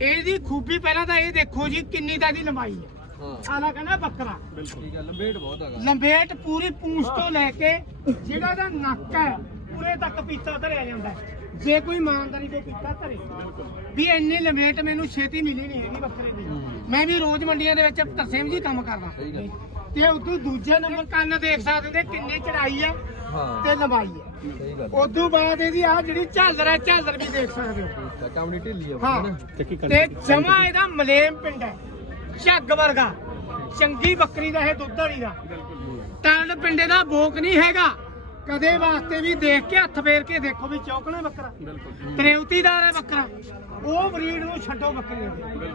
ਇਹਦੀ ਖੂਬੀ ਪਹਿਲਾਂ ਤਾਂ ਇਹ ਦੇਖੋ ਜੀ ਕਿੰਨੀ ਤਾਂ ਇਹਦੀ ਲੰਬਾਈ ਹੈ। ਆਲਾ ਕਹਿੰਦਾ ਬੱਕਰਾ। ਠੀਕ ਹੈ ਲੰਬੇਟ ਬਹੁਤ ਹੈਗਾ। ਲੰਬੇਟ ਪੂਰੀ ਪੂੰਛ ਤੋਂ ਲੈ ਕੇ ਜਿਹੜਾ ਦਾ ਨੱਕ ਹੈ ਪੂਰੇ ਤੱਕ ਪੀਤਾ ਧਰਿਆ ਜਾਂਦਾ। ਜੇ ਕੋਈ ਇਮਾਨਦਾਰੀ ਤੋਂ ਪੀਤਾ ਧਰੇ। ਵੀ ਇੰਨੀ ਲੰਬੇਟ ਮੈਨੂੰ ਛੇਤੀ ਮਿਲੀ ਨਹੀਂ ਹੈਗੀ ਬੱਕਰੇ ਦੀ। ਮੈਂ ਵੀ ਰੋਜ਼ ਮੰਡੀਆਂ ਦੇ ਵਿੱਚ ਤਰਸੇਮ ਜੀ ਕੰਮ ਕਰਦਾ। ਤੇ ਉਦੋਂ ਦੂਜੇ ਨੰਬਰ ਕੰਨ ਦੇਖ ਸਕਦੇ ਕਿੰਨੇ ਚੜਾਈ ਹੈ। ਹਾਂ। ਤੇ ਲੰਬਾਈ ਹੈ ਸਹੀ ਗੱਲ ਉਦੋਂ ਬਾਅਦ ਇਹਦੀ ਆ ਜਿਹੜੀ ਝਾਲਰ ਹੈ ਝਾਲਰ ਵੀ ਦੇਖ ਸਕਦੇ ਹੋ। ਠੀਕ ਢਿੱਲੀ ਆ ਹਾਂ। ਨਾ। ਤੇ ਜਮਾ ਇਹਦਾ ਮਲੇਮ ਪਿੰਡ ਹੈ। ਝੱਗ ਵਰਗਾ। ਚੰਗੀ ਬੱਕਰੀ ਦਾ ਇਹ ਦੁੱਧ ਵਾਲੀ ਦਾ। ਟਾਂਡ ਪਿੰਡੇ ਦਾ ਬੋਕ ਨਹੀਂ ਹੈਗਾ। ਕਦੇ ਵਾਸਤੇ ਵੀ ਦੇਖ ਕੇ ਹੱਥ ਫੇਰ ਕੇ ਦੇਖੋ ਵੀ ਚੌਕਣਾ ਬੱਕਰਾ। ਤਰੇਵਤੀਦਾਰ ਹੈ ਬੱਕਰਾ। ਉਹ ਬਰੀਡ ਨੂੰ ਛੱਡੋ ਬੱਕਰੀਆਂ ਦੇ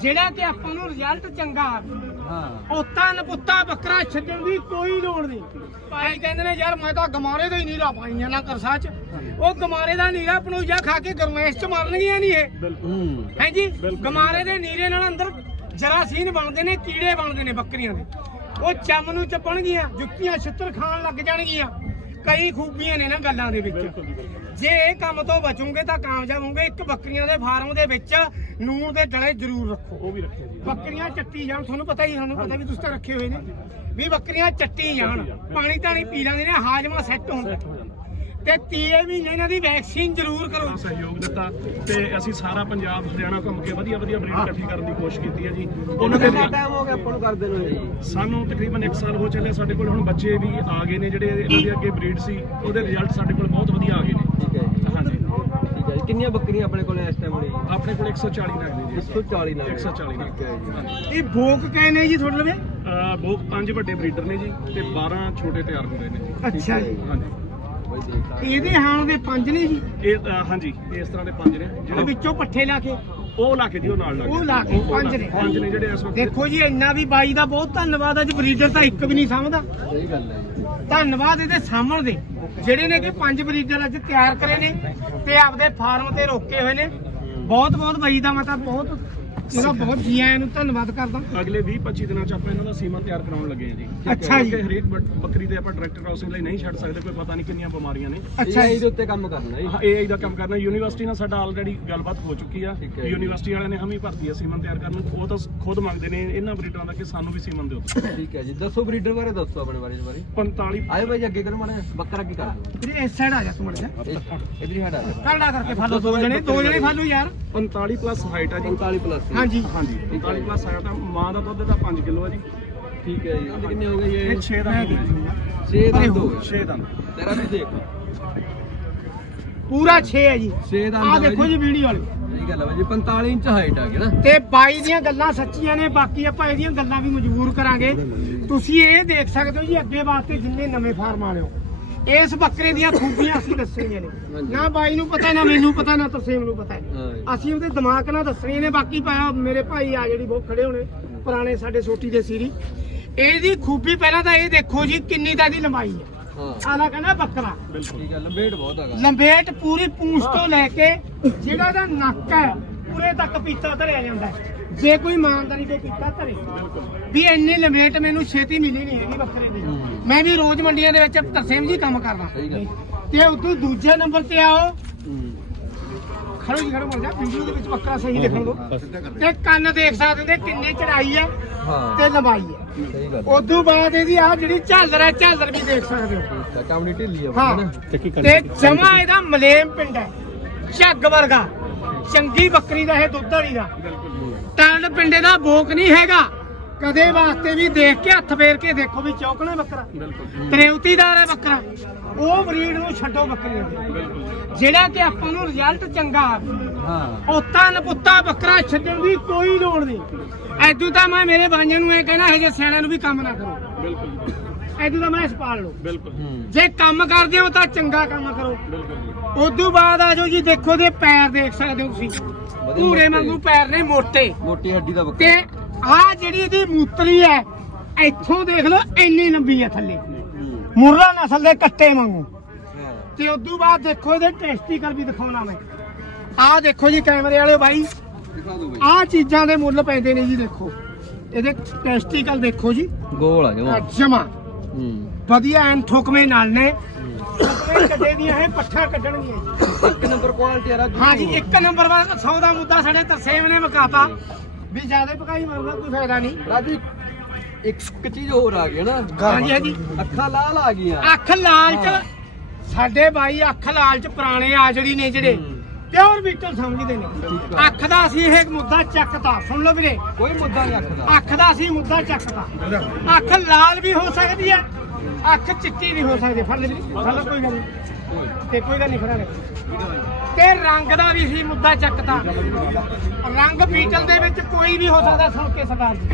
ਜਿਹੜਾ ਕਿ ਆਪਾਂ ਨੂੰ ਰਿਜ਼ਲਟ ਚੰਗਾ ਆਵੇ ਹਾਂ। ਪੋਤਾ ਨਪੁੱਤਾ ਬੱਕਰਾ ਛੱਡਣ ਦੀ ਕੋਈ ਲੋੜ ਨਹੀਂ। ਭਾਈ ਕਹਿੰਦੇ ਨੇ ਯਾਰ ਮੈਂ ਤਾਂ ਗਮਾਰੇ ਦਾ ਹੀ ਨੀਰਾ ਪਾਈਆਂ ਨਾ ਕਰਸਾ ਚ। ਉਹ ਗਮਾਰੇ ਦਾ ਨੀਰਾ ਪਣੂਜਾ ਖਾ ਕੇ ਗਰਮੈਸ਼ ਚ ਮਰਨਗੀਆਂ ਨਹੀਂ ਇਹ। ਹੂੰ। ਹੈ ਜੀ? ਗਮਾਰੇ ਦੇ ਨੀਰੇ ਨਾਲ ਅੰਦਰ ਜਰਾਸੀਨ ਬਣਦੇ ਨੇ ਕੀੜੇ ਬਣਦੇ ਨੇ ਬੱਕਰੀਆਂ ਦੇ। ਉਹ ਚੰਮ ਨੂੰ ਚੱਪਣਗੀਆਂ ਜੁੱਤੀਆਂ ਛਿੱਤਰ ਖਾਣ ਲੱਗ ਜਾਣਗੀਆਂ। ਕਈ ਖੂਬੀਆਂ ਨੇ ਨਾ ਗੱਲਾਂ ਦੇ ਵਿੱਚ। ਜੇ ਇਹ ਕੰਮ ਤੋਂ ਬਚੋਗੇ ਤਾਂ ਕਾਮਯਾਬ ਹੋਗੇ ਇੱਕ ਬੱਕਰੀਆਂ ਦੇ ਫਾਰਮ ਦੇ ਵਿੱਚ ਨੂਣ ਦੇ ਡਲੇ ਜ਼ਰੂਰ ਰੱਖੋ। ਉਹ ਵੀ ਰੱਖੇ ਜੀ। ਬੱਕਰੀਆਂ ਚੱਟੀ ਜਾਣ ਤੁਹਾਨੂੰ ਪਤਾ ਹੀ ਸਾਨੂੰ ਪਤਾ ਵੀ ਤੁਸੀਂ ਤਾਂ ਰੱਖੇ ਹੋਏ ਨੇ। ਵੀ ਬੱਕਰੀਆਂ ਚੱਟੀ ਜਾਣ ਪਾਣੀ ਧਾਣੀ ਪੀ ਲੈਂਦੇ ਨੇ ਹਾਜਮਾ ਸੈੱਟ ਹੁੰਦਾ ਤੇ ਤੀਏ ਮਹੀਨੇ ਇਹਨਾਂ ਦੀ ਵੈਕਸੀਨ ਜ਼ਰੂਰ ਕਰੋ ਸਹਿਯੋਗ ਦਿੱਤਾ। ਤੇ ਅਸੀਂ ਸਾਰਾ ਪੰਜਾਬ ਹਰਿਆਣਾ ਘੁੰਮ ਕੇ ਵਧੀਆ ਵਧੀਆ ਬਰੀਡ ਇਕੱਠੀ ਕਰਨ ਦੀ ਕੋਸ਼ਿਸ਼ ਕੀਤੀ ਹੈ ਜੀ। ਉਹਨਾਂ ਦੇ ਕਿੰਨਾ ਟਾਈਮ ਹੋ ਗਿਆ ਆਪਾਂ ਨੂੰ ਕਰਦੇ ਨੂੰ ਇਹ? ਜੀ ਸਾਨੂੰ ਤਕਰੀਬਨ 1 ਸਾਲ ਹੋ ਚੱਲਿਆ ਸਾਡੇ ਕੋਲ। ਹੁਣ ਬੱਚੇ ਵੀ ਆ ਗਏ ਨੇ ਜਿਹੜੇ ਇਹਨਾਂ ਦੇ ਅੱਗੇ ਬਰੀਡ ਸੀ ਉਹਦੇ ਰਿਜ਼ਲਟ ਸਾਡੇ ਕੋਲ ਬਹੁਤ ਵਧੀਆ ਆ ਗਏ ਨੇ ਠੀਕ ਹੈ ਜੀ ਹਾਂਜੀ ਠੀਕ ਹੈ ਜੀ ਕਿੰਨੀਆਂ ਬੱਕਰੀਆਂ ਆਪਣੇ ਕੋਲ ਇਸ ਟਾਈਮ ਨੇ ਆਪਣੇ ਕੋਲ 140 ਨਗ ਨੇ ਜੀ। 140 ਨਾਲ 140 ਨਗ ਠੀਕ ਹੈ ਜੀ। ਇਹ ਭੋਗ ਕਹਿੰਦੇ ਜੀ ਤੁਹਾਡੇ ਲਵੇ? ਬਹੁਤ ਪੰਜ ਵੱਡੇ ਬਰੀਡਰ ਨੇ ਜੀ ਤੇ 12 ਛੋਟੇ ਤਿਆਰ ਹੁੰਦੇ ਨੇ ਜੀ। ਅੱਛਾ ਜੀ। ਹਾਂਜੀ। ਇਹਦੇ ਹਾਣ ਦੇ ਪੰਜ ਨੇ ਜੀ? ਇਹ ਹਾਂਜੀ ਇਸ ਤਰ੍ਹਾਂ ਦੇ ਪੰਜ ਨੇ। ਜਿਹੜੇ ਵਿੱਚੋਂ ਪੱਠੇ ਲਾ ਕੇ? ਉਹ ਲਾ ਕੇ ਜੀ ਉਹ ਨਾਲ ਲਾ ਉਹ ਲਾ ਕੇ, ਪੰਜ ਨੇ। ਪੰਜ ਨੇ ਜਿਹੜੇ ਇਸ ਵਕਤ। ਦੇਖੋ ਜੀ ਇੰਨਾ ਵੀ ਬਾਈ ਦਾ ਬਹੁਤ ਧੰਨਵਾਦ ਅੱਜ ਬਰੀਡਰ ਤਾਂ ਇੱਕ ਵੀ ਨਹੀਂ ਸਮਝਦਾ ਸਹੀ ਗੱਲ ਹੈ ਜੀ। ਧੰਨਵਾਦ ਇਹਦੇ ਸਾਹਮਣ ਦੇ। ਜਿਹੜੇ ਨੇ ਕਿ ਪੰਜ ਬਰੀਡਰ ਅੱਜ ਤਿਆਰ ਕਰੇ ਨੇ। ਤੇ ਆਪਦੇ ਫਾਰਮ ਤੇ ਰੋਕੇ ਹੋਏ ਨੇ। ਬਹੁਤ ਬਹੁਤ ਬਾਈ ਦਾ ਮੈਂ ਤਾਂ ਬਹੁਤ ਇਹਦਾ ਬਹੁਤ ਜੀ ਆਇਆਂ ਨੂੰ ਧੰਨਵਾਦ ਕਰਦਾ। ਅਗਲੇ 20 25 ਦਿਨਾਂ ਚ ਆਪਾਂ ਇਹਨਾਂ ਦਾ ਸੀਮਨ ਤਿਆਰ ਕਰਾਉਣ ਲੱਗੇ ਹਾਂ ਜੀ। ਅੱਛਾ ਜੀ। ਹਰੇਕ ਬੱਕਰੀ ਦੇ ਆਪਾਂ ਡਾਇਰੈਕਟ ਕ੍ਰਾਸਿੰਗ ਲਈ ਨਹੀਂ ਛੱਡ ਸਕਦੇ ਕੋਈ ਪਤਾ ਨਹੀਂ ਕਿੰਨੀਆਂ ਬਿਮਾਰੀਆਂ ਨੇ। ਅੱਛਾ ਇਹਦੇ ਜੀ। ਉੱਤੇ ਕੰਮ ਕਰਨਾ ਜੀ। ਹਾਂ ਦਾ ਕੰਮ ਕਰਨਾ। ਯੂਨੀਵਰਸਿਟੀ ਨਾਲ ਸਾਡਾ ਆਲਰੇਡੀ ਗੱਲਬਾਤ ਹੋ ਚੁੱਕੀ ਆ। ਯੂਨੀਵਰਸਿਟੀ ਵਾਲਿਆਂ ਨੇ ਹਮੀ ਭਰਤੀ ਆ ਸੀਮਨ ਤਿਆਰ ਕਰਨ ਨੂੰ। ਉਹ ਤਾਂ ਖੁਦ ਮੰਗਦੇ ਨੇ ਇਹਨਾਂ ਬਰੀਡਰਾਂ ਦਾ ਕਿ ਸਾਨੂੰ ਵੀ ਸੀਮਨ ਦਿਓ। ਠੀਕ ਹੈ ਜੀ ਦੱਸੋ ਬਰੀਡਰ ਬਾਰੇ ਦੱਸੋ ਆਪਣੇ ਬਾਰੇ ਬਾਰੇ। 45 ਆਏ ਬਾਈ ਅੱਗੇ ਕਰੋ ਮਾੜਾ ਜਿਹਾ। ਬੱਕਰਾ ਕੀ ਕਰਦਾ ਵੀਰੇ ਇਸ ਸਾਈਡ ਆ ਜਾ ਤੂੰ ਮੜ ਜਾ ਇਧਰ ਹੀ ਹਟ ਆ ਜਾ। ਕਰੜਾ ਕਰਕੇ ਫਾਲੋ ਦੋ ਜਣੇ ਦੋ ਜਣੇ ਫਾਲੋ ਯਾਰ। 45 ਪਲੱਸ ਹਾਈਟ ਆ ਜੀ। 45 ਪਲੱਸ ਹਾਂਜੀ। ਹਾਂਜੀ। 45 ਪਲੱਸ ਹਾਈਟ ਆ ਮਾਂ ਦਾ ਦੁੱਧ ਤਾਂ 5 ਕਿਲੋ ਆ ਜੀ। ਠੀਕ ਹੈ ਜੀ। ਇਹ ਕਿੰਨੇ ਹੋ ਗਏ ਜੀ? ਇਹ 6 ਦਾ ਹੋ ਗਿਆ। 6 ਦੰਦ ਹੋ ਗਏ 6 ਦਾ। ਤੇਰਾ ਵੀ ਦੇਖ। ਪੂਰਾ 6 ਹੈ ਜੀ। 6 ਦੰਦ ਆ ਦੇਖੋ ਜੀ ਵੀਡੀਓ ਵਾਲੀ। ਸਹੀ ਗੱਲ ਹੈ ਬਾਈ ਜੀ 45 ਇੰਚ ਹਾਈਟ ਆ ਗਈ ਨਾ। ਤੇ ਬਾਈ ਦੀਆਂ ਗੱਲਾਂ ਸੱਚੀਆਂ ਨੇ ਬਾਕੀ ਆਪਾਂ ਇਹਦੀਆਂ ਗੱਲਾਂ ਵੀ ਮਜਬੂਰ ਕਰਾਂਗੇ। ਤੁਸੀਂ ਇਹ ਦੇਖ ਸਕਦੇ ਹੋ ਜੀ ਅੱਗੇ ਵਾਸਤੇ ਜਿੰਨੇ ਨਵੇਂ ਫਾਰਮ ਵਾਲੇ ਹੋ। ਇਸ ਬੱਕਰੇ ਦੀਆਂ ਖੂਬੀਆਂ ਅਸੀਂ ਦੱਸਣੀਆਂ ਨੇ। ਹਾਂਜੀ। ਨਾ ਬਾਈ ਨੂੰ ਪਤਾ ਨਾ ਮੈਨੂੰ ਪਤਾ ਨਾ ਤਰਸੇਮ ਨੂੰ ਪਤਾ। ਹੈ ਹਾਂ ਜੀ। ਅਸੀਂ ਉਹਦੇ ਦਿਮਾਗ ਨਾਲ ਦੱਸਣੀਆਂ ਨੇ ਬਾਕੀ ਪਾਇਆ ਮੇਰੇ ਭਾਈ ਆ ਜਿਹੜੀ ਬਹੁਤ ਖੜੇ ਹੋਣੇ ਪੁਰਾਣੇ ਸਾਡੇ ਸੋਟੀ ਦੇ ਸੀਰੀ। ਇਹਦੀ ਖੂਬੀ ਪਹਿਲਾਂ ਤਾਂ ਇਹ ਦੇਖੋ ਜੀ ਕਿੰਨੀ ਤਾਂ ਇਹਦੀ ਲੰਬਾਈ ਹੈ। ਹਾਂ। ਆਲਾ ਕਹਿੰਦਾ ਬੱਕਰਾ। ਠੀਕ ਹੈ ਲੰਬੇਟ ਬਹੁਤ ਹੈਗਾ। ਲੰਬੇਟ ਪੂਰੀ ਪੂੰਛ ਤੋਂ ਲੈ ਕੇ ਜਿਹੜਾ ਦਾ ਨੱਕ ਹੈ ਪੂਰੇ ਤੱਕ ਪੀਤਾ ਧਰਿਆ ਜਾਂਦਾ ਹੈ। ਜੇ ਕੋਈ ਇਮਾਨਦਾਰੀ ਤੋਂ ਪੀਤਾ ਧਰੇ ਵੀ ਇੰਨੀ ਲੰਬੇਟ ਮੈਨੂੰ ਛੇਤੀ ਮਿਲੀ ਨਹੀਂ ਹੈਗੀ ਬੱਕਰੇ ਦੀ। ਮੈਂ ਵੀ ਰੋਜ਼ ਮੰਡੀਆਂ ਦੇ ਵਿੱਚ ਤਰਸੇਮ ਜੀ ਕੰਮ ਕਰਦਾ। ਸਹੀ ਗੱਲ ਤੇ ਉਦੋਂ ਦੂਜੇ ਨੰਬਰ ਤੇ ਆਓ। ਖੜੋ ਜੀ ਖੜੋ ਮਰ ਜਾ। ਵੀਡੀਓ ਦੇ ਵਿੱਚ ਬੱਕਰਾ ਸਹੀ ਲਿਖਣ ਲੋ ਤੇ ਕੰਨ ਦੇਖ ਸਕਦੇ ਨੇ ਕਿੰਨੇ ਚੜਾਈ ਹੈ ਹਾਂ। ਤੇ ਲੰਬਾਈ ਹੈ। ਸਹੀ ਗੱਲ ਉਦੋਂ ਬਾਅਦ ਇਹਦੀ ਆ ਜਿਹੜੀ ਝਾਲਰ ਹੈ ਝਾਲਰ ਵੀ ਦੇਖ ਸਕਦੇ ਹੋ। ਢਿੱਲੀ ਆ। ਤੇ ਜਮਾ ਇਹਦਾ ਮਲੇਮ ਪਿੰਡ ਹੈ। ਝੱਗ ਵਰਗਾ ਚੰਗੀ ਬੱਕਰੀ ਦਾ ਇਹ ਦੁੱਧ ਵਾਲੀ ਦਾ। ਟਾਂਡ ਪਿੰਡੇ ਦਾ ਬੋਕ ਨਹੀਂ ਹੈਗਾ। ਕਦੇ ਵਾਸਤੇ ਵੀ ਦੇਖ ਕੇ ਹੱਥ ਫੇਰ ਕੇ ਦੇਖੋ ਵੀ ਚੌਕਣਾ ਬੱਕਰਾ। ਤਰੇਵਤੀਦਾਰ ਹੈ ਬੱਕਰਾ। ਉਹ ਬਰੀਡ ਨੂੰ ਛੱਡੋ ਬੱਕਰੀਆਂ ਦੇ ਜਿਹੜਾ ਕਿ ਆਪਾਂ ਨੂੰ ਰਿਜ਼ਲਟ ਚੰਗਾ ਹਾਂ। ਪੋਤਾ ਨਪੁੱਤਾ ਬੱਕਰਾ ਛੱਡਣ ਦੀ ਕੋਈ ਲੋੜ ਨਹੀਂ। ਐਦੂ ਤਾਂ ਮੈਂ ਮੇਰੇ ਬਾਈਆਂ ਨੂੰ ਇਹ ਕਹਿਣਾ ਹੈ ਜੇ ਸਿਆਣਿਆਂ ਨੂੰ ਵੀ ਕੰਮ ਨਾ ਕਰੋ। ਬਿਲਕੁਲ। ਐਦੂ ਤਾਂ ਮੈਂ ਇਸ ਪਾਲ ਲਓ। ਬਿਲਕੁਲ। ਜੇ ਕੰਮ ਕਰਦੇ ਹੋ ਤਾਂ ਚੰਗਾ ਕੰਮ ਕਰੋ। ਬਿਲਕੁਲ ਉਦੋਂ ਬਾਅਦ ਆ ਜਾਓ ਜੀ ਦੇਖੋ ਦੇ ਪੈਰ ਦੇਖ ਸਕਦੇ ਹੋ ਤੁਸੀਂ। ਪੂਰੇ ਵਾਂਗੂ ਪੈਰ ਨੇ ਮੋਟੇ। ਮੋਟੀ ਹੱਡੀ ਦਾ ਤੇ ਬੱਕਰਾ ਆ ਜਿਹੜੀ ਇਹਦੀ ਮੂਤਰੀ ਹੈ ਇੱਥੋਂ ਦੇਖ ਲਓ ਇੰਨੀ ਲੰਬੀ ਹੈ ਥੱਲੇ। ਮੁਰਲਾ ਨਸਲ ਦੇ ਕੱਟੇ ਵਾਂਗੂ। ਤੇ ਉਦੋਂ ਬਾਅਦ ਦੇਖੋ ਇਹਦੇ ਟੈਸਟੀਕਲ ਵੀ ਦਿਖਾਉਣਾ ਮੈਂ। ਆਹ ਦੇਖੋ ਜੀ ਕੈਮਰੇ ਵਾਲੇ ਬਾਈ। ਆਹ ਚੀਜ਼ਾਂ ਦੇ ਮੁੱਲ ਪੈਂਦੇ ਨੇ ਜੀ ਦੇਖੋ। ਇਹਦੇ ਟੈਸਟੀਕਲ ਦੇਖੋ ਜੀ। ਗੋਲ ਆ ਜਮਾ। ਵਧੀਆ ਐਨ ਠੁਕਵੇਂ ਨਾਲ ਨੇ। ਕੱਡੇ ਦੀਆਂ ਇਹ ਪੱਠਾ ਕੱਢਣਗੀਆਂ ਜੀ। ਇੱਕ ਨੰਬਰ ਕੁਆਲਿਟੀ ਆ ਰਾਜੂ। ਹਾਂ ਜੀ ਇੱਕ ਨੰਬਰ ਵਾ 100 ਦਾ ਮੁੱਦਾ ਸਾਡੇ ਤਰਸੇਮ ਨੇ ਮਕਾਤਾ ਵੀ ਜ਼ਿਆਦਾ ਪਕਾਈ ਮਰਦਾ ਕੋਈ ਫਾਇਦਾ ਨਹੀਂ। ਰਾਜੂ ਇੱਕ ਇੱਕ ਚੀਜ਼ ਹੋਰ ਆ ਗਈ ਨਾ। ਹਾਂਜੀ ਹਾਂਜੀ। ਅੱਖਾਂ ਲਾਲ ਆ ਗਈਆਂ। ਅੱਖ ਲਾਲ ਚ ਸਾਡੇ ਬਾਈ ਅੱਖ ਲਾਲ ਚ ਪੁਰਾਣੇ ਆਜੜੀ ਨੇ ਜਿਹੜੇ। ਪਿਓਰ ਬੀਟਲ ਸਮਝਦੇ ਨੇ। ਅੱਖ ਦਾ ਅਸੀਂ ਇਹ ਮੁੱਦਾ ਚੱਕਤਾ। ਸੁਣ ਲਓ ਵੀਰੇ। ਕੋਈ ਮੁੱਦਾ ਨਹੀਂ ਅੱਖ ਦਾ ਅੱਖ ਦਾ ਅਸੀਂ ਮੁੱਦਾ ਚੱਕਤਾ। ਅੱਖ ਲਾਲ ਵੀ ਹੋ ਸਕਦੀ ਹੈ ਅੱਖ ਚਿੱਟੀ ਵੀ ਹੋ ਸਕਦੀ। ਫੜ ਲੈ ਵੀਰੇ, ਫੜ ਕੋਈ ਗੱਲ ਨਹੀਂ। ਤੇ ਕੋਈ ਗੱਲ ਨਹੀਂ ਫੜਾ ਲੈ। ਤੇ ਰੰਗ ਦਾ ਵੀ ਸੀ ਮੁੱਦਾ ਚੱਕਤਾ। ਰੰਗ ਬੀਟਲ ਦੇ ਵਿੱਚ ਕੋਈ ਵੀ ਹੋ ਸਕਦਾ ਸੁਣ ਕੇ ਸਰਦਾਰ ਜੀ।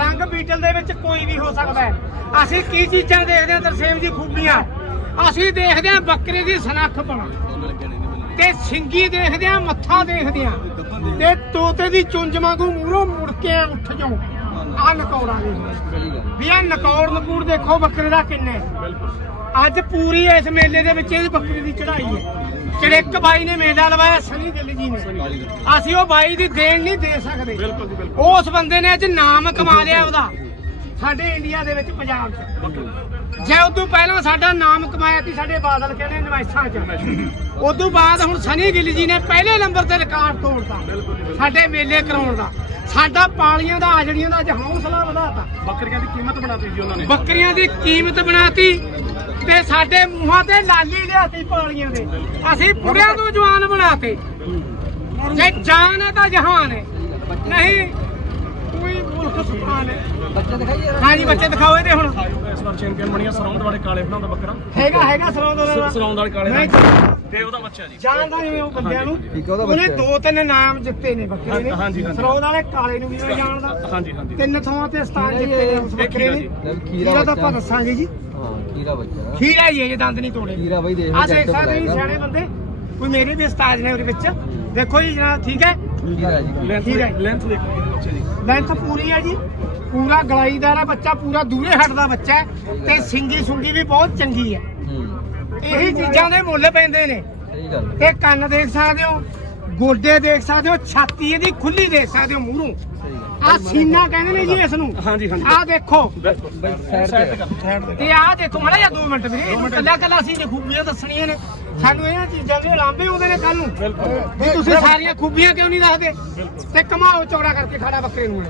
ਰੰਗ ਬੀਟਲ ਦੇ ਵਿੱਚ ਕੋਈ ਵੀ ਹੋ ਸਕਦਾ ਹੈ। ਅਸੀਂ ਕੀ ਚੀਜ਼ਾਂ ਦੇਖਦੇ ਹਾਂ ਤਰਸੇਮ ਦੀ ਖੂਬੀਆਂ? ਅਸੀਂ ਦੇਖਦੇ ਹਾਂ ਬੱਕਰੇ ਦੀ ਸਨੱਖ ਬਣਾ। ਤੇ ਸਿੰਗੀ ਦੇਖਦੇ ਆ, ਮੱਥਾ ਦੇਖਦੇ ਆ। ਤੇ ਤੋਤੇ ਦੀ ਚੁੰਝ ਵਾਂਗੂ ਮੂਹਰੋਂ ਮੁੜ ਕੇ ਉੱਠ ਜਾਓ। ਆ ਨਕੌੜਾ ਦੇਖੋ ਵੀ ਆ ਨਕੌੜ ਨਕੂੜ ਦੇਖੋ ਬੱਕਰੇ ਦਾ ਕਿੰਨੇ। ਅੱਜ ਪੂਰੀ ਇਸ ਮੇਲੇ ਦੇ ਵਿੱਚ ਇਹ ਬੱਕਰੀ ਦੀ ਚੜ੍ਹਾਈ ਹੈ। ਚੜਿੱਕ ਬਾਈ ਨੇ ਮੇਲਾ ਲਵਾਇਆ, ਸਨੀ ਦਿਲ ਜੀ ਨੇ। ਅਸੀਂ ਉਹ ਬਾਈ ਦੀ ਦੇਣ ਨਹੀਂ ਦੇ ਸਕਦੇ। ਬਿਲਕੁਲ ਉਸ ਬੰਦੇ ਨੇ ਅੱਜ ਨਾਮ ਕਮਾ ਲਿਆ ਉਹਦਾ। ਸਾਡੇ ਇੰਡੀਆ ਦੇ ਵਿੱਚ ਪੰਜਾਬ 'ਚ। ਜੇ ਉਦੋਂ ਪਹਿਲਾਂ ਸਾਡਾ ਨਾਮ ਕਮਾਇਆ ਸੀ ਸਾਡੇ ਬਾਦਲ ਕਹਿੰਦੇ ਨਵਾਇਸਾਂ 'ਚ। ਉਦੋਂ ਬਾਅਦ ਹੁਣ ਸਨੀ ਗਿੱਲ ਜੀ ਨੇ ਪਹਿਲੇ ਨੰਬਰ ਤੇ ਰਿਕਾਰਡ ਤੋੜਤਾ। ਸਾਡੇ ਮੇਲੇ ਕਰਾਉਣ ਦਾ। ਸਾਡਾ ਪਾਲੀਆਂ ਦਾ ਆਜੜੀਆਂ ਦਾ ਅੱਜ ਹੌਸਲਾ ਵਧਾਤਾ। ਬੱਕਰੀਆਂ ਦੀ ਕੀਮਤ ਬਣਾਤੀ ਜੀ ਉਹਨਾਂ ਨੇ। ਬੱਕਰੀਆਂ ਦੀ ਕੀਮਤ ਬਣਾਤੀ ਤੇ ਸਾਡੇ ਮੂੰਹਾਂ ਤੇ ਲਾਲੀ ਲਿਆਤੀ ਪਾਲੀਆਂ ਦੇ। ਅਸੀਂ ਬੁੜਿਆਂ ਤੋਂ ਜਵਾਨ ਬਣਾਤੇ। ਜੇ ਜਾਨ ਹੈ ਤਾਂ ਜਹਾਨ ਹੈ। ਨਹੀਂ ਕੋਈ ਮੁਲਕ ਸੁਭਾਨ ਹੈ ਬੱਚਾ ਦਿਖਾਈ ਯਾਰ ਹਾਂਜੀ ਬੱਚੇ ਦਿਖਾਓ ਇਹਦੇ ਹੁਣ। ਇਸ ਵਾਰ ਚੈਂਪੀਅਨ ਬਣੀਆਂ ਸਰੌਂਦ ਵਾਲੇ ਕਾਲੇ ਬਣਾਉਂਦਾ ਬੱਕਰਾ। ਹੈਗਾ ਹੈਗਾ ਸਰੋਂ ਦਾ ਸਰੌਂਦ ਵਾਲੇ ਕਾਲੇ ਨਹੀਂ ਦਾ। ਤੇ ਉਹਦਾ ਬੱਚਾ ਜੀ। ਜਾਣਦਾ ਨਹੀਂ ਉਹ ਬੰਦਿਆਂ ਨੂੰ। ਠੀਕ ਆ ਉਹਦਾ ਉਹਨੇ ਬੱਚਾ। ਦੋ ਤਿੰਨ ਨਾਮ ਜਿੱਤੇ ਨੇ ਬੱਕਰੇ ਨੇ। ਹਾਂ- ਹਾਂਜੀ, ਹਾਂਜੀ। ਸਰੋਂ ਵਾਲੇ ਕਾਲੇ ਨੂੰ ਵੀ ਮੈਂ ਜਾਣਦਾ। ਹਾਂਜੀ ਹਾਂਜੀ। ਤਿੰਨ ਥਾਵਾਂ ਤੇ ਸਥਾਨ ਖੀਰਾ ਜਿੱਤੇ ਨੇ ਉਸ ਇਹ ਬੱਕਰੇ ਖੀਰਾ ਨੇ। ਜੀ। ਲੈ ਵੀ ਖੀਰਾ ਖੀਰਾ ਤਾਂ ਆਪਾਂ ਦੱਸਾਂਗੇ ਜੀ। ਹਾਂ ਖੀਰਾ ਬੱਚਾ। ਖੀਰਾ ਹੀ ਹੈ ਜੇ ਦੰਦ ਨਹੀਂ ਤੋੜੇ। ਖੀਰਾ ਬਈ ਦੇਖ ਆ check ਦੇਖ ਸਕਦੇ ਜੀ ਕਰਾਏਗਾ। ਸਿਆਣੇ ਬੰਦੇ ਕੋਈ ਮੇਰੇ ਵੀ ਉਸਤਾਦ ਨੇ ਉਹਦੇ ਵਿੱਚ। ਦੇਖੋ ਜੀ ਜਨਾਬ ਠੀਕ ਹੈ? ਜੀ। ਲੈਂਥ। ਲੈਂਥ ਦੇਖੋ ਜੀ ਬੱਚੇ ਦੀ। ਲੈਂਥ ਪੂਰੀ ਹੈ ਜੀ ਪੂਰਾ ਗਲਾਈਦਾਰ ਹੈ ਬੱਚਾ ਪੂਰਾ ਦੂਰੇ ਹੱਟਦਾ ਬੱਚਾ ਹੈ ਤੇ ਸਿੰਗੀ ਸੁੰਗੀ ਵੀ ਬਹੁਤ ਚੰਗੀ ਹੈ। ਇਹੀ ਚੀਜ਼ਾਂ ਦੇ ਮੁੱਲ ਪੈਂਦੇ ਨੇ। ਸਹੀ ਗੱਲ ਕੰਨ ਦੇਖ ਸਕਦੇ ਹੋ ਗੋਡੇ ਦੇਖ ਸਕਦੇ ਹੋ ਛਾਤੀ ਇਹਦੀ ਖੁੱਲੀ ਦੇਖ ਸਕਦੇ ਹੋ ਮੂਹਰੋਂ। ਆ ਸੀਨਾ ਕਹਿੰਦੇ ਨੇ ਜੀ ਇਸ ਨੂੰ। ਹਾਂਜੀ ਹਾਂਜੀ। ਆ ਦੇਖੋ। ਤੇ ਸਾਈਡ ਤੇ ਤੇ ਆ ਦੇਖੋ ਮੜਾ ਜਾਂ 2 ਮਿੰਟ ਵੀਰੇ ਕੱਲਾ ਕੱਲਾ ਸੀ ਖੂਬੀਆਂ ਦੱਸਣੀਆਂ ਨੇ ਸਾਨੂੰ ਇਹਨਾਂ ਚੀਜ਼ਾਂ ਦੇ ਲਾਂਭੇ ਆਉਂਦੇ ਨੇ ਕੱਲ ਨੂੰ ਬਿਲਕੁਲ। ਵੀ ਤੁਸੀਂ ਸਾਰੀਆਂ ਖੂਬੀਆਂ ਕਿਉਂ ਨਹੀਂ ਦੱਸਦੇ? ਤੇ ਕਮਾਓ ਚੌੜਾ ਕਰਕੇ ਖੜਾ ਬੱਕਰੇ ਨੂੰ।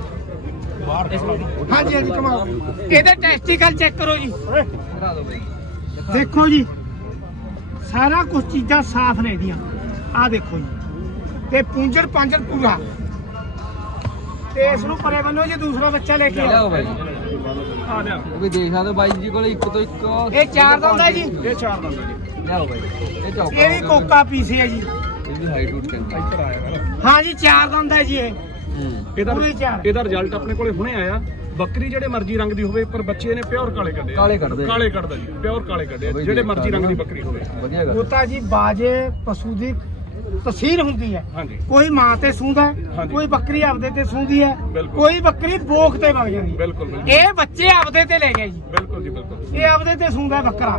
ਹਾਂਜੀ ਹਾਂਜੀ ਕਮਾਓ ਇਹਦੇ ਟੈਸਟੀਕਲ ਚੈੱਕ ਕਰੋ ਜੀ। ਦੇਖੋ ਜੀ ਸਾਰਾ ਕੁਝ ਚੀਜ਼ਾਂ ਸਾਫ਼ ਨੇ ਇਹਦੀਆਂ। ਆ ਦੇਖੋ ਜੀ। ਤੇ ਪੁੰਜਰ ਪਾਂਜਰ ਪੂਰਾ। ਤੇ ਇਸ ਨੂੰ ਪਰੇ ਬੰਨੋ ਜੇ ਦੂਸਰਾ ਬੱਚਾ ਲੈ ਕੇ ਆਓ। ਬਾਈ। ਆ ਲਿਆ ਉਹ ਵੀ ਦੇਖ ਸਕਦੇ ਬਾਈ ਜੀ ਕੋਲ ਇੱਕ ਤੋਂ ਇੱਕ ਇਹ ਚਾਰ ਦੰਦ ਜੀ। ਇਹ ਚਾਰ ਦੰਦ ਜੀ। ਬਾਈ। ਇਹ ਚੌਕਾ ਇਹ ਵੀ ਕੋਕਾ ਪੀਸ ਹੈ ਜੀ। ਇਹਦੀ ਹਾਈਟ ਉੱਟ ਕਹਿੰਦਾ ਇੱਧਰ ਆਇਆ ਮੇਰਾ ਹਾਂ ਜੀ ਚਾਰ ਦੰਦ ਹੈ ਜੀ ਇਹ। ਇਹਦਾ ਪੂਰੀ ਚਾਰ। ਇਹਦਾ ਰਿਜ਼ਲਟ ਆਪਣੇ ਕੋਲੇ ਹੁਣੇ ਆਇਆ। ਬੱਕਰੀ ਜਿਹੜੇ ਮਰਜ਼ੀ ਰੰਗ ਦੀ ਹੋਵੇ ਪਰ ਬੱਚੇ ਨੇ ਪਿਓਰ ਕਾਲੇ ਕੱਢੇ ਆ। ਕਾਲੇ ਕੱਢਦੇ ਆ। ਕਾਲੇ ਕੱਢਦਾ ਜੀ ਪਿਓਰ ਕਾਲੇ ਕੱਢੇ ਆ, ਬਈ ਜਿਹੜੇ ਦੇਖ ਮਰਜ਼ੀ ਰੰਗ ਦੀ ਬੱਕਰੀ ਹੋਵੇ। ਵਧੀਆ ਗੱਲ ਉਹ ਤਾਂ ਜੀ ਬਾਜੇ ਪਸ਼ੂ ਦੀ ਤਸਵੀਰ ਹੁੰਦੀ ਹੈ। ਹਾਂਜੀ। ਕੋਈ ਮਾਂ ਤੇ ਸੂੰਦਾ ਹਾਂਜੀ। ਕੋਈ ਬੱਕਰੀ ਆਪਦੇ ਤੇ ਸੂੰਦੀ ਹੈ ਬਿਲਕੁਲ। ਕੋਈ ਬੱਕਰੀ ਬੋਖ ਤੇ ਵਗ ਜਾਂਦੀ ਹੈ। ਬਿਲਕੁਲ ਬਿਲਕੁਲ। ਇਹ ਬੱਚੇ ਆਪਦੇ ਤੇ ਲੈ ਗਏ ਜੀ। ਬਿਲਕੁਲ ਜੀ ਬਿਲਕੁਲ। ਇਹ ਆਪਦੇ ਤੇ ਸੂੰਦਾ ਬੱਕਰਾ।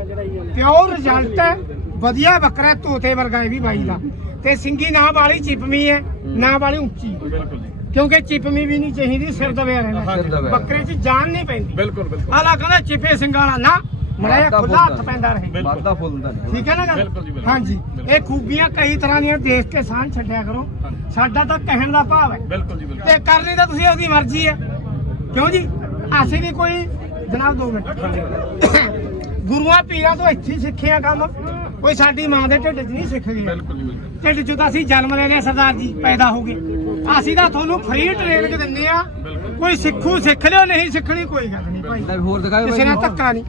ਪਿਓਰ ਰਿਜ਼ਲਟ ਹੈ ਵਧੀਆ ਬੱਕਰਾ ਹੈ, ਤੋਤੇ ਵਰਗਾ ਇਹ ਵੀ ਬਾਈ ਦਾ। ਤੇ ਸਿੰਗੀ ਨਾ ਵਾਲੀ ਚਿਪਮੀ ਹੈ ਨਾ ਵਾਲੀ ਉੱਚੀ। ਬਿਲਕੁਲ ਜੀ। ਕਿਉਂਕਿ ਚਿਪਮੀ ਵੀ ਨਹੀਂ ਚਾਹੀਦੀ ਸਿਰ ਦਬਿਆ ਰਹਿਣਾ। ਹਾਂਜੀ। ਬੱਕਰੇ 'ਚ ਜਾਨ ਨਹੀਂ ਪੈਂਦੀ। ਬਿਲਕੁਲ ਬਿਲਕੁਲ। ਆਲਾ ਕਹਿੰਦਾ ਚਿਪੇ ਸਿੰਘਾਂ ਵਾਲਾ ਨਾ। ਵਾਧਾ ਖੁੱਲਾ ਹੱਥ ਪੈਂਦਾ ਰਹੇ। ਵਾਧਾ ਫੁੱਲਦਾ ਨਹੀਂ ਠੀਕ ਹੈ ਨਾ ਗੱਲ। ਹਾਂਜੀ। ਇਹ ਖੂਬੀਆਂ ਕਈ ਤਰ੍ਹਾਂ ਦੀਆਂ ਦੇਖ ਕੇ ਸਾਹ ਛੱਡਿਆ ਕਰੋ। ਸਾਡਾ ਤਾਂ ਕਹਿਣ ਦਾ ਭਾਵ ਹੈ। ਬਿਲਕੁਲ ਜੀ ਬਿਲਕੁਲ। ਤੇ ਕਰਨੀ ਤਾਂ ਤੁਸੀਂ ਆਪਦੀ ਮਰਜ਼ੀ ਹੈ। ਕਿਉਂ ਜੀ? ਅਸੀਂ ਵੀ ਕੋਈ ਜਨਾਬ 2 ਮਿੰਟ। ਗੁਰੂਆਂ ਪੀਰਾਂ ਤੋਂ ਇੱਥੇ ਹੀ ਸਿੱਖਿਆ ਕੰਮ। ਕੋਈ ਸਾਡੀ ਮਾਂ ਦੇ ਢਿੱਡ 'ਚ ਨਹੀਂ ਸਿੱਖ ਗਏ ਬਿਲਕੁਲ ਜੀ ਬਿਲਕੁਲ। ਢਿੱਡ 'ਚੋਂ ਤਾਂ ਅਸੀਂ ਜਨਮ ਲੈ ਲਿਆ ਸਰਦਾਰ ਜੀ ਪੈਦਾ ਹੋ ਗਏ। ਅਸੀਂ ਤਾਂ ਤੁਹਾਨੂੰ ਫ੍ਰੀ ਟ੍ਰੇਨਿੰਗ ਦਿੰਦੇ ਆ। ਕੋਈ ਸਿੱਖੂ ਸਿੱਖ ਲਿਓ ਨਹੀਂ ਸਿੱਖਣੀ ਕੋਈ ਗੱਲ ਨਹੀਂ ਭਾਈ। ਲੈ ਹੋਰ ਦਿਖਾਓ ਕਿਸੇ ਨਾਲ ਧੱਕਾ ਨਹੀਂ।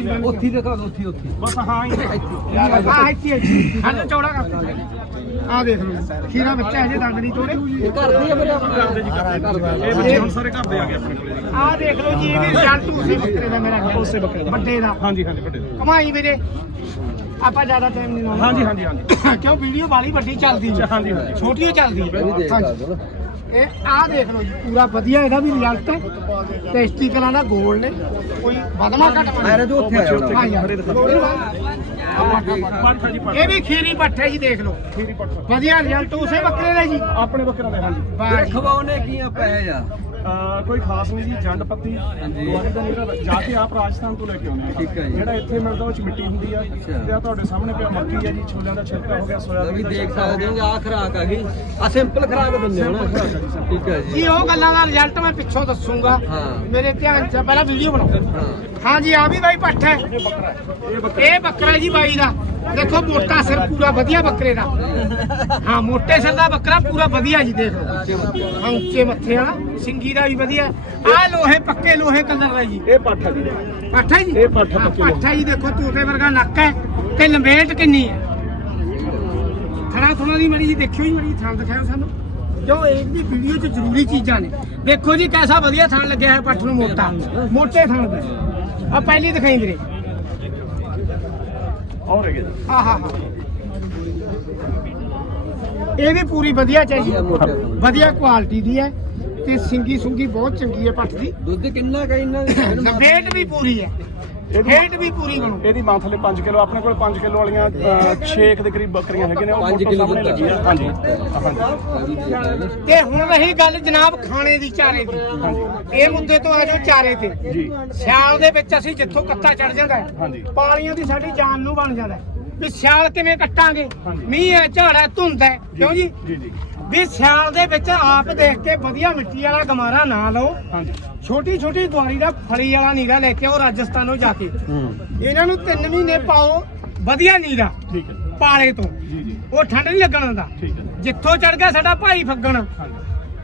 ਜੀ। ਉੱਥੇ ਹੀ ਦਿਖਾ ਦਿਓ ਉੱਥੇ ਹੀ, ਉੱਥੇ ਹੀ। ਬਸ ਹਾਂ ਜੀ ਇੱਥੇ। ਆ ਇੱਥੇ ਹਾਂ ਚੌੜਾ ਕਰ ਆ ਦੇਖ ਲਓ ਖੀਰਾ ਬੱਚਾ ਹਜੇ ਦੰਦ ਨਹੀਂ ਤੋੜੇ ਇਹ ਕਰਦੀ ਆ ਆਪਣੇ। ਕਰਦੇ ਜੀ ਕਰਦੇ ਇਹ ਬੱਚੇ ਹੁਣ ਸਾਰੇ ਘਰ ਦੇ ਆ ਗਏ ਆਪਣੇ ਕੋਲੇ ਆ ਦੇਖ ਲਓ ਜੀ ਇਹ ਵੀ ਰਿਜ਼ਲਟ ਉਸੇ ਬੱਕਰੇ ਦਾ ਮੇਰਾ ਖਿਆਲ। ਉਸੇ ਬੱਕਰੇ ਦਾ। ਵੱਡੇ ਦਾ। ਹਾਂਜੀ ਹਾਂਜੀ ਵੱਡੇ ਦੇ। ਕਮਾਈ ਵੀਰੇ। ਆਪਾਂ ਜ਼ਿਆਦਾ ਟਾਈਮ ਨਹੀਂ ਲਾਉਣਾ ਹਾਂਜੀ ਹਾਂਜੀ ਹਾਂਜੀ। ਕਿਉਂ? ਵੀਡੀਓ ਵਾਲੀ ਵੱਡੀ ਚੱਲਦੀ ਹੈ। ਹਾਂਜੀ ਹਾਂਜੀ। ਛੋਟੀ ਚੱਲਦੀ ਹੈ। ਹਾਂਜੀ। ਇਹ ਆਹ ਦੇਖ ਲਓ ਜੀ ਪੂਰਾ ਵਧੀਆ ਇਹਦਾ ਵੀ ਰਿਜ਼ਲਟ ਹੈ। ਟੈਸਟੀਕਲਾਂ ਦਾ ਗੋਲ ਨੇ। ਕੋਈ ਵਧਮਾ ਘਟਮਾ ਐਰੇ ਜੋ ਉੱਥੇ ਆਇਆ ਹੋਣਾ। ਹਾਂ ਯਾਰ ਪੱਠਾ ਜੀ ਇਹ ਵੀ ਖੀਰੀ ਪੱਠ ਹੈ ਜੀ ਦੇਖ ਲਓ। ਖੀਰੀ ਪੱਠਾ। ਵਧੀਆ ਰਿਜ਼ਲਟ ਉਸੇ ਬੱਕਰੇ ਦਾ ਜੀ। ਆਪਣੇ ਬੱਕਰਾਂ ਦੇ ਹਾਂਜੀ। ਵਾਹ ਜੀ। ਖਵਾਉਣੇ ਕੀ ਆ ਪੈ ਜਾ ਅਹ ਕੋਈ ਖਾਸ ਨਹੀਂ ਜੀ ਜੰਡ ਪੱਤੀ ਹਾਂਜੀ। ਦੁਆਰੇ ਦਾ ਨੀਰਾ ਜਾ ਕੇ ਆਪ ਰਾਜਸਥਾਨ ਤੋਂ ਲੈ ਕੇ ਆਉਂਦੇ ਠੀਕ ਹੈ ਜੀ। ਜਿਹੜਾ ਇੱਥੇ ਮਿਲਦਾ ਉਹ ਚ ਮਿੱਟੀ ਹੁੰਦੀ ਆ ਅੱਛਾ। ਤੇ ਆ ਤੁਹਾਡੇ ਸਾਹਮਣੇ ਪਿਆ ਮੱਕੀ ਆ ਜੀ ਛੋਲਿਆਂ ਦਾ ਛਿਲਕਾ ਹੋ ਗਿਆ ਲੈ ਸੋਇਆਬੀਨ ਵੀ ਦਾ ਦੇਖ ਛਿਲਕਾ ਹੋ ਸਕਦੇ। ਹੋ ਆ ਖਰਾਕ ਆ ਗਈ ਆ ਸਿੰਪਲ ਖਰਾਕ ਦਿੰਦੇ ਹੋ ਨਾ। ਠੀਕ ਹੈ ਜੀ ਜੀ ਉਹ ਗੱਲਾਂ ਦਾ ਰਿਜ਼ਲਟ ਮੈਂ ਪਿੱਛੋਂ ਦੱਸੂਗਾ ਹਾਂ। ਮੇਰੇ ਧਿਆਨ 'ਚ ਪਹਿਲਾਂ ਵੀਡੀਓ ਬਣਾਓ ਹਾਂ ਹਾਂ ਜੀ ਆ ਵੀ ਬਾਈ ਪੱਠ ਹੈ। ਇਹ ਬੱਕਰਾ ਜੀ ਬਾਈ ਦਾ। ਦੇਖੋ ਮੋਟਾ ਸਿਰ ਪੂਰਾ ਵਧੀਆ ਬੱਕਰੇ ਦਾ। ਹਾਂ ਮੋਟੇ ਸਿਰ ਦਾ ਬੱਕਰਾ ਪੂਰਾ ਵਧੀਆ ਜੀ ਦੇਖ ਲਓ। ਹਾਂ ਉੱਚੇ ਮੱਥੇ ਵਾਲਾ। ਸਿੰਗੀ ਦਾ ਵੀ ਵਧੀਆ। ਆ ਲੋਹੇ ਪੱਕੇ ਲੋਹੇ ਕਲਰ ਦਾ ਜੀ। ਇਹ ਪੱਠਾ ਜੀ। ਪੱਠਾ ਜੀ? ਇਹ ਪੱਠ ਪੱਕੇ। ਪੱਠਾ ਜੀ ਦੇਖੋ ਤੋਤੇ ਵਰਗਾ ਨੱਕ ਹੈ। ਤੇ ਲੰਬੇਟ ਕਿੰਨੀ ਹੈ? ਥਣਾ ਥਣਾ ਦੀ ਮੜੀ ਜੀ ਦੇਖਿਓ ਜੀ ਮੜੀ ਥਾਂ ਦਿਖਾਓ ਸਾਨੂੰ। ਜੋ ਇੱਕ ਦੀ ਵੀਡੀਓ 'ਚ ਜ਼ਰੂਰੀ ਚੀਜ਼ਾਂ ਨੇ। ਦੇਖੋ ਜੀ ਕੈਸਾ ਵਧੀਆ ਥਾਂ ਲੱਗਿਆ ਹੈ ਪੱਠ ਨੂੰ ਮੋਟਾ। ਮੋਟੇ ਥਾਂ ਦਾ ਆ ਪਹਿਲੀ ਦਿਖਾਈ ਵੀਰੇ। ਔਰ ਹੈਗੇ ਹਾ ਇਹ ਵੀ ਪੂਰੀ ਵਧੀਆ ਚਾਹੀਦੀ ਵਧੀਆ ਕੁਆਲਿਟੀ ਦੀ ਹੈ ਤੇ ਸਿੰਗੀ ਸੁੰਗੀ ਬਹੁਤ ਚੰਗੀ ਹੈ ਪੱਠ ਦੀ। ਦੁੱਧ ਕਿੰਨਾ ਕਾ ਇਹਨਾਂ ਦੇ? ਲੰਬੇਟ ਵੀ ਪੂਰੀ ਹੈ। ਹੇਟ ਵੀ ਪੂਰੀ ਬਣੂ ਇਹਦੀ ਮਾਂ ਥੱਲੇ 5 ਕਿਲੋ ਆਪਣੇ ਕੋਲ 5 ਕਿਲੋ ਵਾਲੀਆਂ 6 ਦੇ ਕਰੀਬ ਬੱਕਰੀਆਂ ਹੈਗੇ ਨੇ ਉਹ ਫੋਟੋ ਸਾਹਮਣੇ ਲੱਗੀ ਆ। ਹਾਂਜੀ ਤੇ ਹੁਣ ਰਹੀ ਗੱਲ ਜਨਾਬ ਖਾਣੇ ਦੀ ਚਾਰੇ ਦੀ। ਇਹ ਮੁੱਦੇ ਤੋਂ ਆ ਜਾਓ ਚਾਰੇ ਤੇ। ਜੀ। ਸਿਆਲ ਦੇ ਵਿੱਚ ਅਸੀਂ ਜਿੱਥੋਂ ਕੱਤਾ ਚੜ ਜਾਂਦਾ ਹੈ ਹਾਂਜੀ। ਪਾਲੀਆਂ ਦੀ ਸਾਡੀ ਜਾਨ ਨੂੰ ਬਣ ਜਾਂਦਾ ਹੈ। ਵੀ ਸਿਆਲ ਕਿਵੇਂ ਕੱਟਾਂਗੇ। ਮੀਂਹ ਹੈ ਝਾੜ ਧੁੰਦ ਹੈ। ਕਿਉਂ ਜੀ? ਜੀ ਜੀ। ਵੀ ਸਿਆਲ ਦੇ ਵਿੱਚ ਆਪ ਦੇਖ ਕੇ ਵਧੀਆ ਮਿੱਟੀ ਵਾਲਾ ਗਮਾਰਾ ਨਾ ਲਓ। ਹਾਂਜੀ। ਛੋਟੀ ਛੋਟੀ ਦੁਆਰੀ ਦਾ ਫਲੀ ਵਾਲਾ ਨੀਰਾ ਲੈ ਕੇ ਆਓ ਰਾਜਸਥਾਨੋਂ ਜਾ ਕੇ। ਇਹਨਾਂ ਨੂੰ 3 ਮਹੀਨੇ ਪਾਓ ਵਧੀਆ ਨੀਰਾ। ਠੀਕ ਹੈ। ਪਾਲੇ ਤੋਂ। ਜੀ ਜੀ। ਉਹ ਠੰਡ ਨਹੀਂ ਲੱਗਣ ਠੀਕ ਹੈ। ਜਿੱਥੋਂ ਚੜ ਗਿਆ ਸਾਡਾ ਭਾਈ ਫੱਗਣ।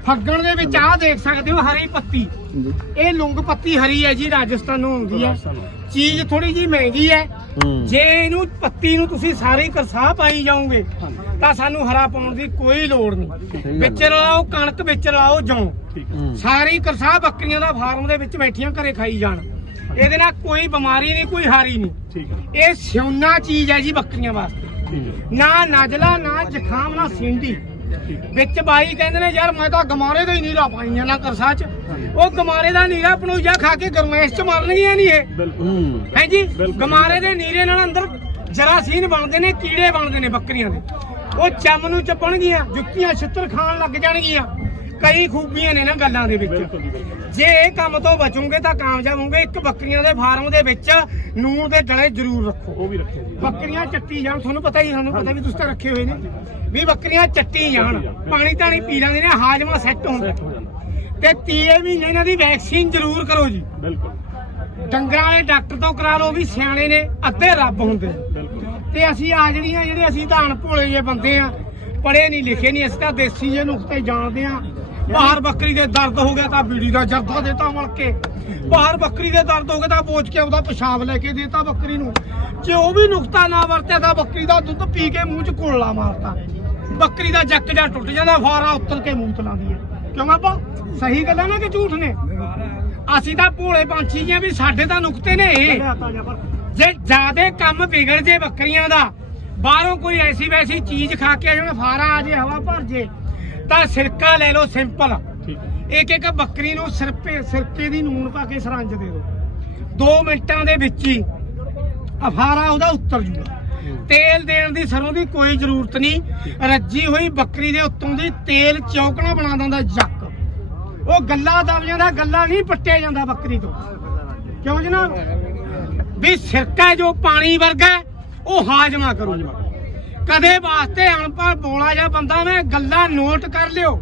ਫੱਗਣ ਦੇ ਵਿੱਚ ਆਹ ਦੇਖ ਸਕਦੇ ਹੋ ਹਰੀ ਪੱਤੀ। ਇਹ ਲੁੰਗ ਪੱਤੀ ਹਰੀ ਹੈ ਜੀ ਰਾਜਸਥਾਨ ਨੂੰ ਹੁੰਦੀ ਹੈ। ਚੀਜ਼ ਥੋੜੀ ਜੀ ਮਹਿੰਗੀ ਹੂੰ। ਜੇ ਇਹਨੂੰ ਪੱਤੀ ਨੂੰ ਤੁਸੀਂ ਸਾਰੀ ਕਰਸਾਹ ਪਾਈ ਜਾਓਗੇ ਤਾਂ ਸਾਨੂੰ ਹਰਾ ਪਾਉਣ ਦੀ ਕੋਈ ਲੋੜ ਨਹੀਂ। ਵਿੱਚ ਰਲਾਓ ਕਣਕ ਵਿੱਚ ਰਲਾਓ ਜੌਂ ਸਾਰੀ ਕਰਸਾਹ ਬੱਕਰੀਆਂ ਦਾ ਫਾਰਮ ਦੇ ਵਿੱਚ ਬੈਠੀਆਂ ਘਰੇ ਖਾਈ ਜਾਣ। ਇਹਦੇ ਨਾਲ ਕੋਈ ਬਿਮਾਰੀ ਨਹੀਂ ਕੋਈ ਹਾਰੀ ਨਹੀਂ। ਇਹ ਸਿਉਨਾ ਚੀਜ਼ ਹੈ ਜੀ ਬੱਕਰੀਆਂ ਵਾਸਤੇ। ਨਾ ਨਜਲਾ ਨਾ ਜ਼ੁਕਾਮ ਨਾ ਹੈ ਵਿੱਚ ਬਾਈ ਕਹਿੰਦੇ ਨੇ ਯਾਰ ਮੈਂ ਤਾਂ ਗਮਾਰੇ ਦਾ ਹੀ ਨੀਰਾ ਪਾਈਆਂ ਨਾ ਕਰਸਾ ਚ। ਉਹ ਗਮਾਰੇ ਦਾ ਨੀਰਾ ਪਣੂਜਾ ਖਾ ਕੇ ਗਰਮੈਸ਼ ਚ ਮਰਨਗੀਆਂ ਨਹੀਂ ਇਹ। ਬਿਲਕੁਲ। ਹੂੰ। ਹੈ ਜੀ? ਬਿਲਕੁਲ। ਗਮਾਰੇ ਦੇ ਨੀਰੇ ਨਾਲ ਅੰਦਰ ਜਰਾਸੀਨ ਬਣਦੇ ਨੇ ਕੀੜੇ ਬਣਦੇ ਨੇ ਬੱਕਰੀਆਂ ਦੇ। ਉਹ ਚੰਮ ਨੂੰ ਚੱਪਣਗੀਆਂ ਜੁੱਤੀਆਂ ਛਿੱਤਰ ਖਾਣ ਲੱਗ ਜਾਣਗੀਆਂ। ਕਈ ਖੂਬੀਆਂ ਨੇ ਨਾ ਗੱਲਾਂ ਦੇ ਵਿੱਚ। ਜੀ ਇਹ ਕੰਮ ਤੋਂ ਬਚੋਗੇ ਤਾਂ ਕਾਮਯਾਬ ਹੋਵੋਗੇ। ਇੱਕ ਬੱਕਰੀਆਂ ਦੇ ਫਾਰਮ ਦੇ ਵਿੱਚ ਨੂਣ ਦੇ ਡਲੇ ਜ਼ਰੂਰ ਰੱਖੋ। ਉਹ ਵੀ ਰੱਖਿਆ ਜੀ। ਬੱਕਰੀਆਂ ਚੱਟੀ ਜਾਣ ਤੁਹਾਨੂੰ ਪਤਾ ਹੀ ਸਾਨੂੰ ਪਤਾ ਵੀ ਤੁਸੀਂ ਤਾਂ ਰੱਖੇ ਹੋਏ ਨੇ। ਵੀ ਬੱਕਰੀਆਂ ਚੱਟੀ ਜਾਣ ਪਾਣੀ ਧਾਣੀ ਪੀ ਲੈਂਦੇ ਨੇ ਹਾਜਮਾ ਸੈੱਟ ਹੁੰਦਾ ਤੇ ਤੀਏ ਮਹੀਨੇ ਇਹਨਾਂ ਦੀ ਵੈਕਸੀਨ ਜ਼ਰੂਰ ਕਰੋ ਜੀ। ਬਿਲਕੁਲ। ਡੰਗਰਾਂ ਵਾਲੇ ਡਾਕਟਰ ਤੋਂ ਕਰਾ ਲਓ ਵੀ ਸਿਆਣੇ ਨੇ ਅੱਧੇ ਰੱਬ ਹੁੰਦੇ ਤੇ ਅਸੀਂ ਆ ਜਿਹੜੀਆਂ ਜਿਹੜੇ ਅਸੀਂ ਧਾਨ ਭੋਲੇ ਜੇ ਬੰਦੇ ਆ ਪੜੇ ਨਹੀਂ ਲਿਖੇ ਨਹੀਂ ਅਸੀਂ ਤਾਂ ਦੇਸੀ ਜੇ ਨੁਕਤੇ ਜਾਣਦੇ ਆ। ਬਾਹਰ ਬੱਕਰੀ ਦੇ ਦਰਦ ਹੋ ਗਿਆ ਤਾਂ ਬੀੜੀ ਦਾ ਜਰਦਾ ਦੇਤਾ ਮਲ ਕੇ। ਬਾਹਰ ਬੱਕਰੀ ਦੇ ਦਰਦ ਹੋ ਗਿਆ ਤਾਂ ਬੋਚ ਕੇ ਉਹਦਾ ਪਿਸ਼ਾਬ ਲੈ ਕੇ ਦੇਤਾ ਬੱਕਰੀ ਨੂੰ। ਜੇ ਉਹ ਵੀ ਨੁਕਤਾ ਨਾ ਵਰਤਿਆ ਤਾਂ ਬੱਕਰੀ ਦਾ ਦੁੱਧ ਪੀ ਕੇ ਮੂੰਹ 'ਚ ਕੋਲਾ ਮਾਰਤਾ। ਬੱਕਰੀ ਦਾ ਜੱਕ ਜਾਂ ਟੁੱਟ ਜਾਂਦਾ ਫਾਰਾ ਉੱਤਰ ਕੇ ਮੂੰਹ ਤਲਾਉਂਦੀ ਹੈ ਕਿਉਂ ਆਪਾਂ ਸਹੀ ਗੱਲ ਹੈ ਨਾ ਕਿ ਝੂਠ ਨੇ? ਅਸੀਂ ਤਾਂ ਭੋਲੇ ਪੰਛੀ ਜਿਹਾ ਵੀ ਸਾਡੇ ਤਾਂ ਨੁਕਤੇ ਨੇ। ਜੇ ਜਿਆਦੇ ਕੰਮ ਵਿਗੜ ਜੇ ਬੱਕਰੀਆਂ ਦਾ, ਬਾਹਰੋਂ ਕੋਈ ਐਸੀ ਵੈਸੀ ਚੀਜ਼ ਖਾ ਕੇ ਆ ਜਾਣ ਫਾਰਾ ਆ ਜੇ, ਹਵਾ ਭਰ ਜੇ। ਤਾਂ ਸਿਰਕਾ ਲੈ ਲਓ ਸਿੰਪਲ। ਠੀਕ ਹੈ। ਇੱਕ ਇੱਕ ਬੱਕਰੀ ਨੂੰ ਸਿਰਪੇ ਸਿਰਕੇ ਦੀ ਨੂਨ ਪਾ ਕੇ ਸਰੰਜ ਦੇ ਦਿਓ। 2 ਮਿੰਟਾਂ ਦੇ ਵਿੱਚ ਹੀ ਅਫਾਰਾ ਉਹਦਾ ਉੱਤਰ ਜੂਗਾ। ਤੇਲ ਦੇਣ ਦੀ ਸਰੋਂ ਦੀ ਕੋਈ ਜ਼ਰੂਰਤ ਨਹੀਂ। ਰੱਜੀ ਹੋਈ ਬੱਕਰੀ ਦੇ ਉੱਤੋਂ ਦੀ ਤੇਲ ਚੌਕਣਾ ਬਣਾ ਦਿੰਦਾ ਜੱਕ। ਉਹ ਗੱਲਾ ਦਬ ਜਾਂਦਾ ਗੱਲਾ ਨਹੀਂ ਪੱਟਿਆ ਜਾਂਦਾ ਬੱਕਰੀ ਤੋਂ। ਕਿਉਂ ਜਨਾਬ? ਵੀ ਸਿਰਕਾ ਜੋ ਪਾਣੀ ਵਰਗਾ ਉਹ ਹਾਜਮਾ ਕਰੂ ਕਦੇ ਵਾਸਤੇ ਅਨਪੜ੍ਹ ਬੋਲਾ ਜਾਂ ਬੰਦਾ ਮੈਂ ਗੱਲਾਂ ਨੋਟ ਕਰ ਲਿਓ।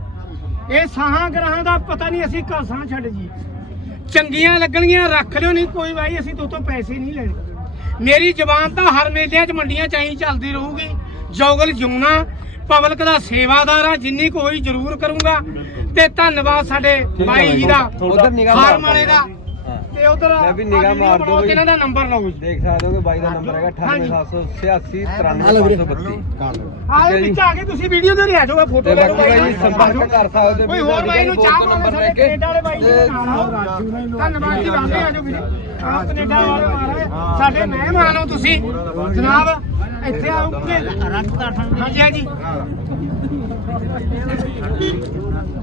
ਇਹ ਸਾਹਾਂ ਗ੍ਰਹਾਂ ਦਾ ਪਤਾ ਨਹੀਂ ਅਸੀਂ ਘਸਾਂ ਛੱਡ ਜੀ ਚੰਗੀਆਂ ਲੱਗਣਗੀਆਂ ਰੱਖ ਲਿਓ ਨਹੀਂ ਕੋਈ ਭਾਈ ਅਸੀਂ ਤੋਂ ਤੋਂ ਪੈਸੇ ਨਹੀਂ ਲੈਣੇ। ਮੇਰੀ ਜ਼ਬਾਨ ਤਾਂ ਹਰ ਮੇਲਿਆਂ 'ਚ ਮੰਡੀਆਂ 'ਚ ਐਂ ਚੱਲਦੀ ਰਹੂਗੀ। ਜੋਗਲ ਜੁਮਨਾ ਪਬਲਿਕ ਦਾ ਸੇਵਾਦਾਰ ਆ ਜਿੰਨੀ ਕੁ ਹੋਈ ਜ਼ਰੂਰ ਕਰੂੰਗਾ। ਤੇ ਧੰਨਵਾਦ ਸਾਡੇ ਬਾਈ ਜੀ ਦਾ ਫਾਰਮ ਵਾਲੇ ਦਾ। ਤੇ ਉਧਰ ਮੈਂ ਵੀ ਨਿਗਾਹ ਮਾਰ ਦਿਓ ਬਈ। ਇਹਨਾਂ ਦਾ ਨੰਬਰ ਲਓ ਜੀ। ਦੇਖ ਸਕਦੇ ਹੋ ਕਿ ਬਾਈ ਦਾ ਨੰਬਰ ਹੈਗਾ ਹਾਂਜੀ। 98786 93532 ਆਹ ਵਿੱਚ ਆ ਕੇ ਤੁਸੀਂ ਵੀਡੀਓ ਦੇ ਲਿਆ ਜਾਓ ਫੋਟੋ ਤੇ ਲੈ ਲਓ ਬਾਕੀ ਬਾਈ। ਜੀ ਸੰਪਰਕ ਕਰ ਸਕਦੇ ਹੋ ਕੋਈ ਹੋਰ ਬਾਈ ਨੂੰ ਚਾਹ ਬਣਾਉਣੇ ਸਾਡੇ ਕੈਨੇਡਾ ਵਾਲੇ ਬਾਈ ਜੀ ਦੇ ਨਾਲ ਆਓ। ਧੰਨਵਾਦ ਜੀ ਵਾਲੇ ਆ ਜਾਓ ਵੀਰੇ। ਆਹ ਕੈਨੇਡਾ ਵਾਲੇ ਮਾਰੇ ਸਾਡੇ ਮਹਿਮਾਨ ਹੋ ਤੁਸੀਂ। ਜਨਾਬ ਇੱਥੇ ਆਉਂਗੇ ਹਾਂਜੀ ਹਾਂਜੀ।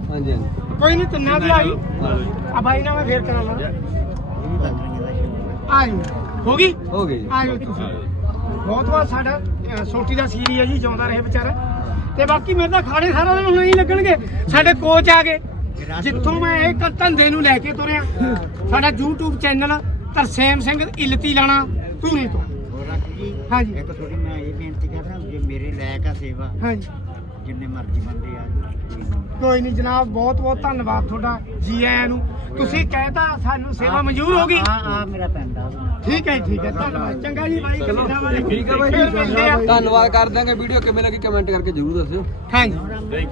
ਹਾਂਜੀ ਹਾਂਜੀ। ਕੋਈ ਨਹੀਂ ਤਿੰਨਾਂ ਦੀ ਆਈ ਆ ਬਾਈ ਨਾਲ ਮੈਂ ਫੇਰ ਕਰਾਂਗਾ। ਆ ਜਾਓ ਹੋ ਗਈ? ਹੋ ਗਈ ਜੀ। ਆ ਜਾਓ ਤੁਸੀਂ। ਬਹੁਤ ਬਹੁਤ ਸਾਡਾ ਅਹ, ਸੋਟੀ ਦਾ ਸੀਰੀ ਹੈ ਜੀ ਜਿਉਂਦਾ ਰਹੇ ਵਿਚਾਰਾ। ਤੇ ਬਾਕੀ ਮੇਰੇ ਤਾਂ ਖਾੜੇ ਸਾਰਾ ਦਿਨ ਨਹੀਂ ਲੱਗਣਗੇ। ਸਾਡੇ ਕੋਚ ਆ ਗਏ। ਜਿੱਥੋਂ ਮੈਂ ਇਹ ਕ- ਧੰਦੇ ਨੂੰ ਲੈ ਕੇ ਤੁਰਿਆ ਸਾਡਾ YouTube ਚੈਨਲ ਤਰਸੇਮ ਸਿੰਘ ਇਲਤੀ ਲਾਣਾ ਧੂਰੀ ਤੋਂ। ਹੋਰ ਰੱਖ ਜੀ। ਹਾਂਜੀ। ਇੱਕ ਥੋੜੀ ਮੈਂ ਇਹ ਬੇਨਤੀ ਕਰਦਾ ਜੇ ਮੇਰੇ ਲਾਇਕ ਆ ਸੇਵਾ ਹਾਂਜੀ। ਜਿੰਨੇ ਮਰਜ਼ੀ ਬੰਦੇ ਆ। ਕੋਈ ਨਹੀਂ। ਜਨਾਬ ਬਹੁਤ ਬਹੁਤ ਧੰਨਵਾਦ ਤੁਹਾਡਾ ਜੀ ਆਇਆਂ ਨੂੰ। ਤੁਸੀਂ ਕਹਿਤਾ ਸਾਨੂੰ ਸੇਵਾ ਮਨਜ਼ੂਰ ਹੋ ਗਈ। ਆ ਆ ਮੇਰਾ ਪਿੰਡ ਆ ਠੀਕ ਹੈ ਜੀ, ਠੀਕ ਹੈ। ਧੰਨਵਾਦ। ਚੰਗਾ ਜੀ ਬਾਈ ਠੀਕ ਹੈ ਬਾਈ ਧੰਨਵਾਦ ਕਰ ਦਾਂਗੇ ਵੀਡੀਓ ਕਿਵੇਂ ਲੱਗੀ ਕਮੈਂਟ ਕਰਕੇ ਜਰੂਰ ਦੱਸਿਓ। ਹਾਂਜੀ